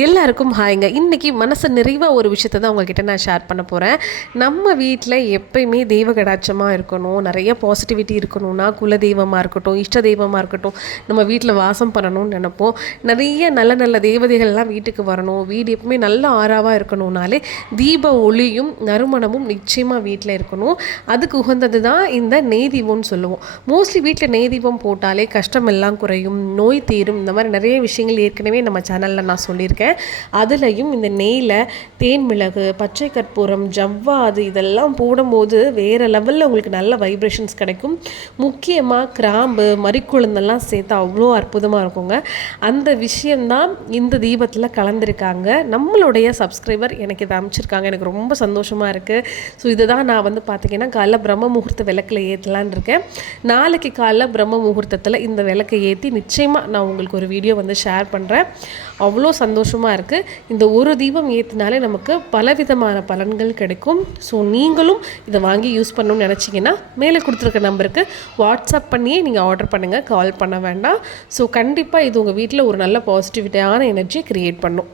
எல்லாருக்கும் ஹாய்ங்க. இன்றைக்கி மனசு நிறைவாக ஒரு விஷயத்தை தான் உங்கள்கிட்ட நான் ஷேர் பண்ண போகிறேன். நம்ம வீட்டில் எப்பயுமே தெய்வ கடாட்சமாக இருக்கணும், நிறைய பாசிட்டிவிட்டி இருக்கணும்னா குலதெய்வமாக இருக்கட்டும், இஷ்ட தெய்வமாக இருக்கட்டும், நம்ம வீட்டில் வாசம் பண்ணணும்னு நினைப்போம். நிறைய நல்ல நல்ல தேவதைகள்லாம் வீட்டுக்கு வரணும், வீடு எப்பவுமே நல்ல ஆறாவாக இருக்கணும்னாலே தீப ஒளியும் நறுமணமும் நிச்சயமாக வீட்டில் இருக்கணும். அதுக்கு உகந்தது தான் இந்த நெய் தீபம்னு சொல்லுவோம். மோஸ்ட்லி வீட்டில் நெய் தீபம் போட்டாலே கஷ்டமெல்லாம் குறையும், நோய் தீரும். இந்த மாதிரி நிறைய விஷயங்கள் ஏற்கனவே நம்ம சேனலில் நான் சொல்லியிருக்கேன். அதுலேயும் இந்த நெய்யில் தேன் மிளகு, பச்சை கற்பூரம், ஜவ்வாது இதெல்லாம் போடும்போது வேறு லெவலில் உங்களுக்கு நல்ல வைப்ரேஷன்ஸ் கிடைக்கும். முக்கியமாக கிராம்பு, மறிக்குழுந்தெல்லாம் சேர்த்து அவ்வளோ அற்புதமாக இருக்குங்க. அந்த விஷயந்தான் இந்த தீபத்தில் கலந்துருக்காங்க. நம்மளுடைய சப்ஸ்கிரைபர் எனக்கு இதை அமைச்சிருக்காங்க, எனக்கு ரொம்ப சந்தோஷமாக இருக்குது. ஸோ இதை தான் நான் பார்த்திங்கன்னா காலைல பிரம்ம முகூர்த்த விளக்கில் ஏற்றலான் இருக்கேன். நாளைக்கு காலைல பிரம்ம முகூர்த்தத்தில் இந்த விளக்கை ஏற்றி நிச்சயமாக நான் உங்களுக்கு ஒரு வீடியோ ஷேர் பண்ணுறேன். அவ்வளோ சந்தோஷமாக இருக்குது. இந்த ஒரு தீபம் ஏற்றினாலே நமக்கு பலவிதமான பலன்கள் கிடைக்கும். ஸோ நீங்களும் இதை வாங்கி யூஸ் பண்ணணும்னு நினச்சிங்கன்னா மேலே கொடுத்துருக்க நம்பருக்கு வாட்ஸ்அப் பண்ணியே நீங்கள் ஆர்டர் பண்ணுங்கள், கால் பண்ண வேண்டாம். ஸோ கண்டிப்பாக இது உங்கள் வீட்டில் ஒரு நல்ல பாசிட்டிவிட்டியான எனர்ஜியை க்ரியேட் பண்ணும்.